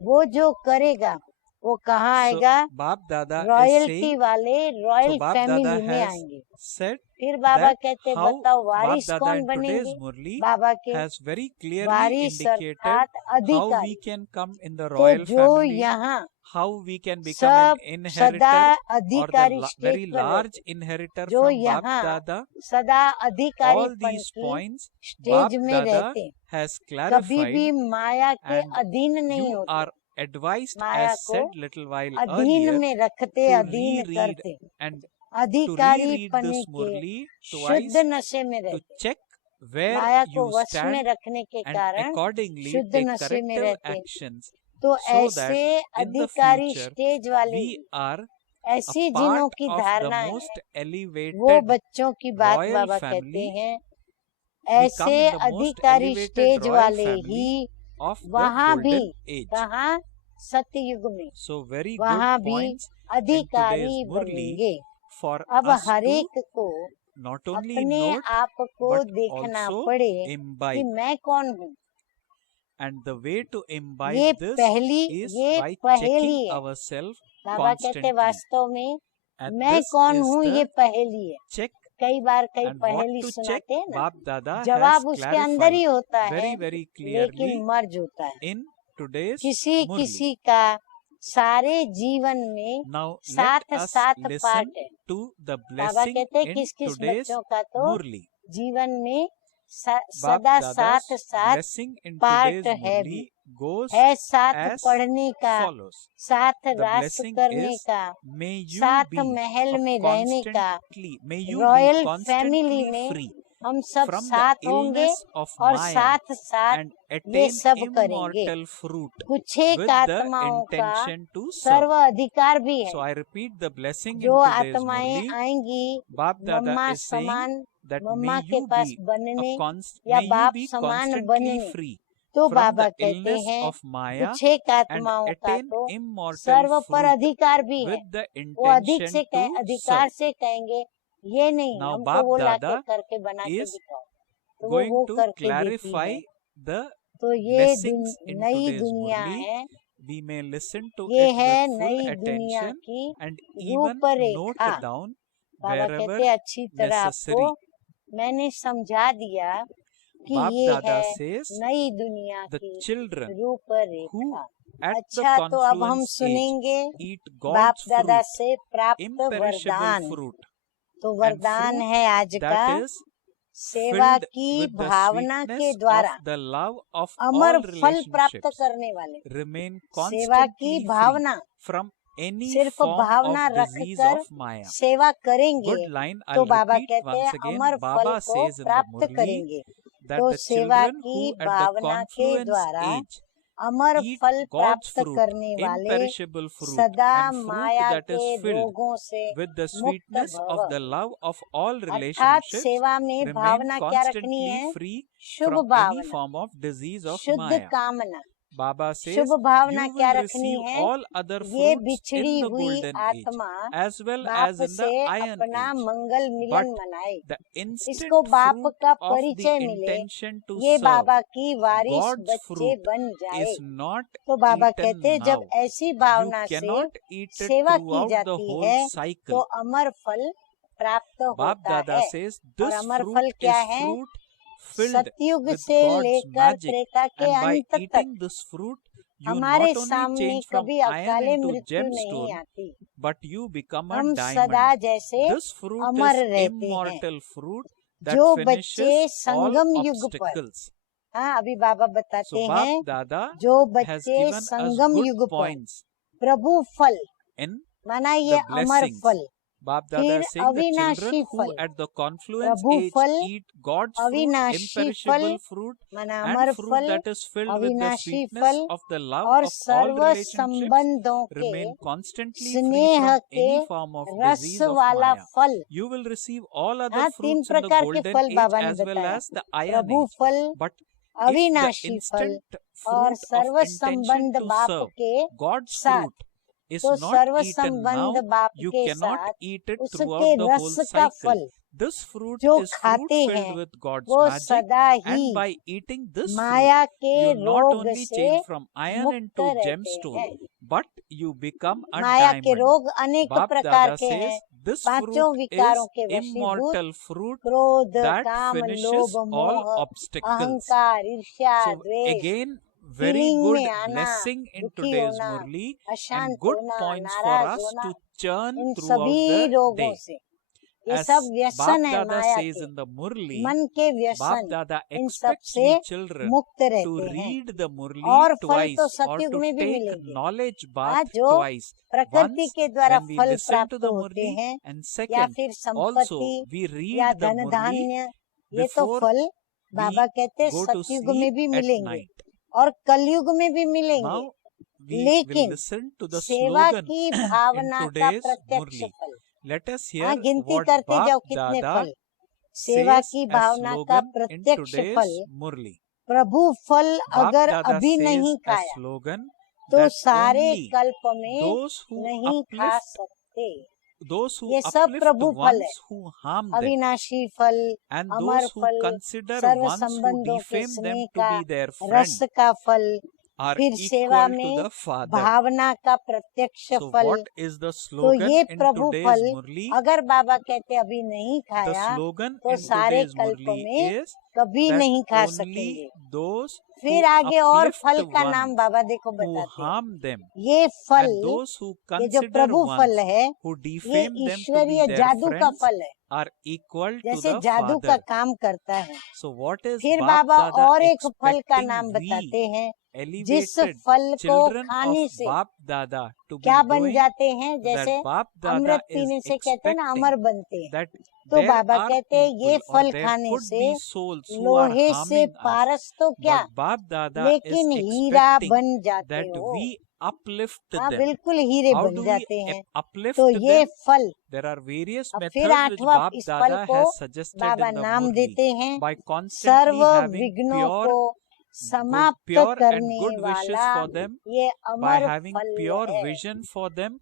वो जो करेगा वो कहाँ so आएगा? Bap Dada is royalty saying, वाले so royal Bap Dada family में has आएंगे। said फिर बाबा that कहते how बताओ Bap वारिस Dada कौन in बनेंगे? today's Murli बाबा के has very clearly Waris indicated अर्थात how अधिकारी। we can come in the तो royal जो family, यहाँ how we can become सब an सदा inheritor or the अधिकारी very स्टेज पर large रहते, inheritor जो from Bap यहाँ Dada. सदा अधिकारी All these की points स्टेज Bap में Dada रहते, has कभी clarified, भी माया के and अधीन नहीं you होते। are advised, माया as को said little while अधीन earlier, में रखते, to अधीन reread करते, and to अधिकारी reread पने this के Murli शुद्ध twice नशे में to रहते, check where माया को you वश में stand रखने के and कारण accordingly शुद्ध take नशे में corrective रहते। actions, तो so that ऐसे in the अधिकारी future स्टेज वाले we are ऐसी a जिनों part की of the धारणा है, most वो elevated बच्चों की बात royal बाबा कहते family, हैं। become ऐसे in the most अधिकारी elevated स्टेज royal वाले family ही of the वहाँ भी, golden age. कहाँ? सतयुग में, So very वहाँ good भी points in अधिकारी today's Murli बनेंगे। for अब us to हरेक को not only अपने note आप को but देखना also पड़े कि imbibe. मैं कौन हूँ। And the way to ये imbibe this पहली, is ये by पहेली checking है। ourselves बाबा कहते constantly. वास्तव में And मैं this कौन is हूँ ये the पहेली है। check. कई बार कई And what पहेली to check, सुनाते हैं ना, Bap Dada has जवाब उसके अंदर ही clarified होता है, very very लेकिन clearly मर्ज होता है। in today's किसी Murli. किसी का सारे जीवन में Now सात let us सात listen पार्ट है। to the बाबा blessing कहते हैं in किस किस today's बच्चों का तो Murli. जीवन में Bap सदा Dada's सात सात blessing in पार्ट today's है Murli भी, goes है साथ as पढ़ने का, follows. साथ The रास blessing करने is, का, may you साथ be महल a में रहने का। constantly, may you royal be family constantly में free हम सब from the साथ होंगे illness of और Maya साथ साथ and ये attain सब करेंगे। immortal fruit कुछ एक with the आत्माओं का intention to सर्व serve. अधिकार भी है। So I repeat the blessing in जो today's आत्माएं Murli. आएंगी Bap Dada mamma is saying समान that मम्मा may के you पास be बनने may या you बाप be समान constantly बनने, free तो from बाबा the कहते illness हैं of Maya कुछ एक and आत्माओं का attain तो immortal सर्व पर fruit अधिकार भी है। with the वो अधिक intention से to अधिकार serve. से कहेंगे ये नहीं, Now हमको Bap वो लाके Dada करके बना के is दिखाओ, तो going वो to करके देती clarify है। the तो ये blessings in नई today's दुनिया Murli. है, We may listen to ये it है with full नई दुनिया attention की and even note रूपरेखा। down बाबा wherever कहते अच्छी तरह आपको necessary. मैंने समझा दिया कि Bap ये Dada है says नई दुनिया the की children who रूपरेखा। at the अच्छा, तो अब हम confluence age सुनेंगे eat बाप God's दादा fruit, से प्राप्त imperishable वरदान। fruit, तो and वरदान fruit है आज का that is सेवा filled की with the भावना के sweetness द्वारा of the love of Amar all फल प्राप्त relationships, करने वाले। remain सेवा की constantly free Bhavna from any सिर्फ form of भावना disease रखकर of Maya. सेवा करेंगे Good line, तो I'll बाबा repeat कहते हैं once again. अमर फल Baba को says in the प्राप्त Murli करेंगे। that तो the सेवा children की who at the भावना के confluence द्वारा age अमर eat फल God's प्राप्त fruit, करने वाले imperishable fruit, सदा and fruit माया that के is filled रोगों से with the मुक्त sweetness of भव। the love of all अर्थात relationships, सेवा में remain भावना क्या रखनी constantly है? free Shubh from any Bhavna, form of disease of शुद्ध Maya. कामना। Baba says, Shubh Bhavna you क्या will रखनी receive है? all other ये fruits in बिछड़ी the हुई golden age, आत्मा as well बाप as in से the iron अपना age. मंगल मिलन But मनाए। the instant इसको बाप fruit का of the परिचय मिले, intention to ये serve, बाबा की वारिस God's बच्चे fruit बन जाए। is not तो बाबा eaten कहते हैं now. जब ऐसी You भावना से cannot eat it सेवा की throughout the जाती whole है तो cycle. अमर फल प्राप्त Bap होता Dada है। says और this अमर fruit फल is क्या है? fruit filled सतयुग with से God's लेकर magic, त्रेता के and by अंत तक eating this fruit, you हमारे not only सामने change from कभी iron अकाले into मृत्यु नहीं gemstone, आती। but you become a हम diamond. सदा जैसे This fruit अमर is रहते हैं। immortal fruit that जो finishes बच्चे all संगम युग पर, obstacles. हाँ अभी बाबा So बताते हैं, Bap Dada जो has बच्चे given us संगम good युग पर points प्रभु फल in माना ये the अमर blessings. फल, Bap फिर Dada is saying the अविनाशी children who फल, at the confluence Prabhu age फल, eat God's fruit, अविनाशी फल imperishable fruit, माना and अमर fruit फल, that is filled with the अविनाशी sweetness फल of the love और of all सर्व relationships, संबंधों के remain constantly free स्नेह from के any form of रस disease of वाला Maya. फल। You will receive all other हाँ, तीन fruits in the प्रकार के golden फल age बाबा ने as well बताया, as the iron Prabhu age. फल, But if the अविनाशी फल instant और fruit of सर्व intention संबंध to बाप serve, के God's साथ, fruit, is तो not सर्व eaten संबंध now, बाप you के cannot साथ eat it उसके throughout the whole रस का cycle. फल This fruit जो is fruit खाते filled हैं with God's वो magic, सदा ही and by eating this fruit, माया के you not रोग only से change from iron मुक्त into रहते gemstone, हैं। but you become a माया के diamond. रोग अनेक Bap प्रकार Dada के says हैं, this पांचों fruit विकारों is के वशीभूत, immortal fruit क्रोध, that काम, finishes लोभ, all मोह, obstacles. अहंकार, ईर्ष्या, So द्वेष, again, very फीलिंग good में आना, blessing in दुखी today's होना, Murli, and अशांत good होना, points for नाराज us होना, to churn इन throughout सभी the रोगों day. से, ये As सब Bap व्यसन है Dada माया says के, in the Murli, मन के Bap व्यसन, Dada इन सब expects से we children मुक्त to रहते हैं। read the Murli और फल twice तो or सतयुग to में भी take मिलेंगे, knowledge हाँ, bath जो twice. प्रकृति Once के द्वारा when we फल listen to प्राप्त the होते Murli, हैं, and या second फिर also संपत्ति we read या the धन Murli धान्य, ये तो before फल बाबा we कहते go to सतयुग में sleep भी at मिलेंगे night. और कलयुग में भी मिलेंगे, Now we will लेकिन listen to the सेवा slogan की in भावना का today's प्रत्यक्ष Murli. फल। Let us हाँ, hear गिनती what करते Bap जाओ कितने Dada फल, सेवा says की as भावना का slogan in प्रत्यक्ष today's फल, Murli. प्रभु फल Bap अगर Dada अभी says नहीं as खाया slogan तो that सारे only कल्प में those who नहीं खा uplift, सकते। those who ये सब uplift प्रभु the फल है, ones who harm them, अविनाशी फल, and अमर those who फल, consider सर्व ones who संबंधों के defame स्नेह them to का be their रस friend, का फल, are फिर सेवा equal to में the Father. भावना का प्रत्यक्ष So फल। what is the तो slogan ये in प्रभु today's फल Murli? अगर बाबा कहते अभी नहीं The खाया slogan तो in सारे today's कल्प Murli में is कभी that नहीं खा only सकेंगे। those who फिर आगे और uplift फल का नाम ones बाबा देखो who बताते हैं, harm them, ये फल, and those who ये जो consider प्रभु फल ones है, who ये defame them to ईश्वरीय be their जादू का friends फल है, are equal to जैसे the जादू का Father. काम करता है। So what is फिर Bap बाबा Dada और एक फल का expecting नाम we बताते हैं, जिस elevated फल को children खाने of से Bap Dada to be क्या बन doing? जाते हैं, That जैसे Bap Dada अमृत is पीने से कहते हैं ना expecting अमर बनते हैं, that तो there बाबा are कहते हैं ये people or फल there खाने could से be souls who are लोहे से harming us, पारस तो क्या, but Bap Dada लेकिन is हीरा expecting बन जाते that हो। we uplift हाँ, them. बिल्कुल हीरे How बन do जाते we हैं। uplift तो ये them? फल, There are various अब methods फिर which आठवां Bap इस फल Dada को has suggested Baba in the नाम Murli देते हैं, by serve constantly having विघ्नों pure, को good, समाप्त pure and करने good wishes वाला for them, ये by अमर having फल pure है। vision for them.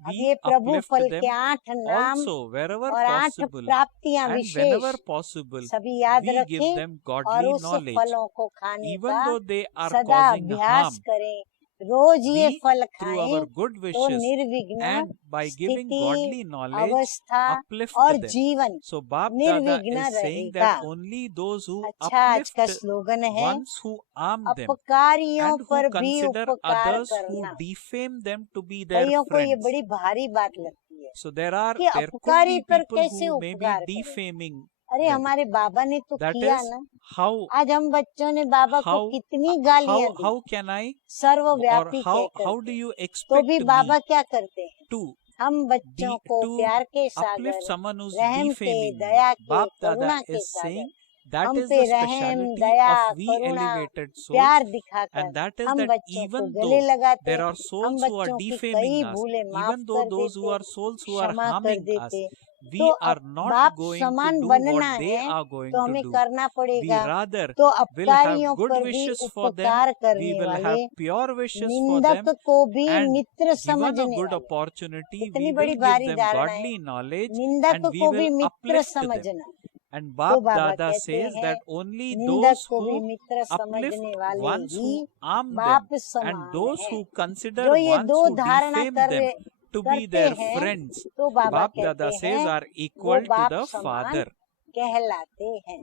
अब We ये प्रभु uplift फल them के 8 नाम also wherever और 8 possible, प्राप्तियां and विशेष whenever possible सभी याद we give रखें them और godly उस knowledge, फलों को खाने even का though they are सदा causing अभ्यास harm. करें, रोज ये we फल through खाएं our good तो wishes निर्विघ्न and by giving स्थिति, godly knowledge अवस्था uplift और them. जीवन So Bap Dada निर्विघ्न is saying रहेगा। that only those who अच्छा, आज uplift का स्लोगन है, ones who harm them अपकारियों and who पर भी consider उपकार others who करना। defame them to be their कईयों को ये friends. बड़ी भारी बात लगती है So there कि could अपकारी be पर people कैसे who may be उपकार करें। defaming अरे them. हमारे बाबा ने तो That किया is ना। how आज हम बच्चों ने बाबा को how कितनी गालियां दी, how can I or सर्वव्यापी how कहकर do you तो expect भी me बाबा क्या करते हैं, to हम बच्चों को to प्यार के uplift सागर, someone who's रहम के, defaming me? दया के, Bap करुणा Dada के is saying सागर, that हम is पे the रहम, speciality Daya, of we Karuna, elevated souls, प्यार दिखाकर and that is हम that बच्चों को even गले though लगाते, there are हम souls who are बच्चों की defaming कई us, भूले माफ even though कर those who देते, are souls who are क्षमा कर harming us, देते। we तो are अब not बाप going to समान do बनना what they है are going तो to हमें do. करना We पड़ेगा। rather तो will have अपकारियों good पर भी wishes for them, उपकार we करने will have वाले, pure wishes for निंदक them, को भी and मित्र given a समझने good वाले। opportunity, इतनी we बड़ी will give भारी them धारणा है, godly knowledge निंदक and we को भी will मित्र uplift them. समझना। And तो Bap बाबा Dada कहते says हैं that only निंदक those को भी who मित्र uplift समझने वाले ones he who harm them बाप and समान those हैं। who consider जो ये ones दो who धारणा defame them to be करते their हैं friends, तो बाबा Bap कहते Dada says हैं are वो equal to बाप the समान father. कहलाते हैं।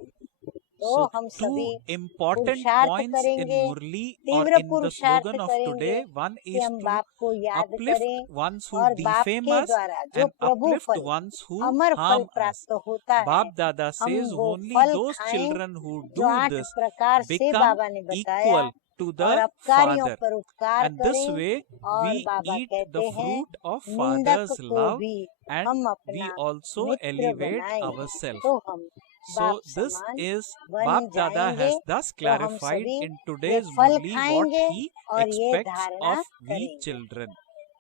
तो So हम two सभी important पुरुषार्थ points in करेंगे, Murli or तीव्र in the पुरुषार्थ slogan of करेंगे today, one कि is हम to बाप को याद uplift करें ones who और बाप defame के us द्वारा जो and प्रभु uplift फल, ones who अमर फल harm us. प्राप्त होता है, Bap Dada हम says वो only फल those खाएं children who जो do 8 this प्रकार से become बाबा ने बताया equal to और the अपकारियों Father. पर उपकार And this करें। way और we बाबा eat कहते the हैं fruit of निंदक Father's को love भी and हम we अपना also मित्र elevate बनाएं ourselves. तो हम So बाप this समान is बन Bap Dada जाएंगे। has thus तो हम clarified सभी in ये today's फल Murli what खाएंगे he और ये expects धारणा of we करेंगे। children.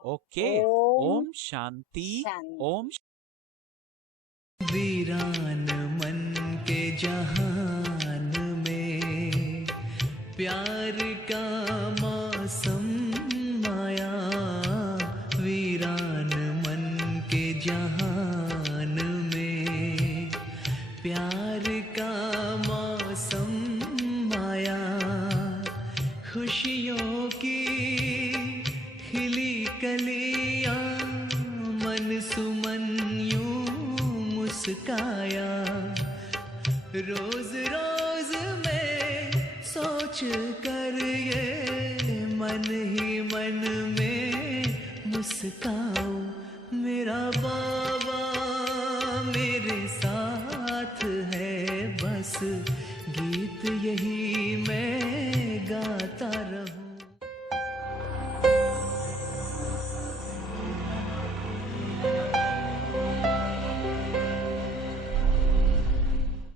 Okay. ओम Om Shanti. शांति। Om वीरान मन के जहान में प्यार का मौसम आया, वीरान मन के जहान में प्यार का मौसम आया, खुशियों की खिली कलियां मन सुमन यूं मुस्काया, रोज रोज मैं सोच कर ये मन ही मन में मुस्काऊं, मेरा बाबा मेरे साथ है, बस गीत यही मैं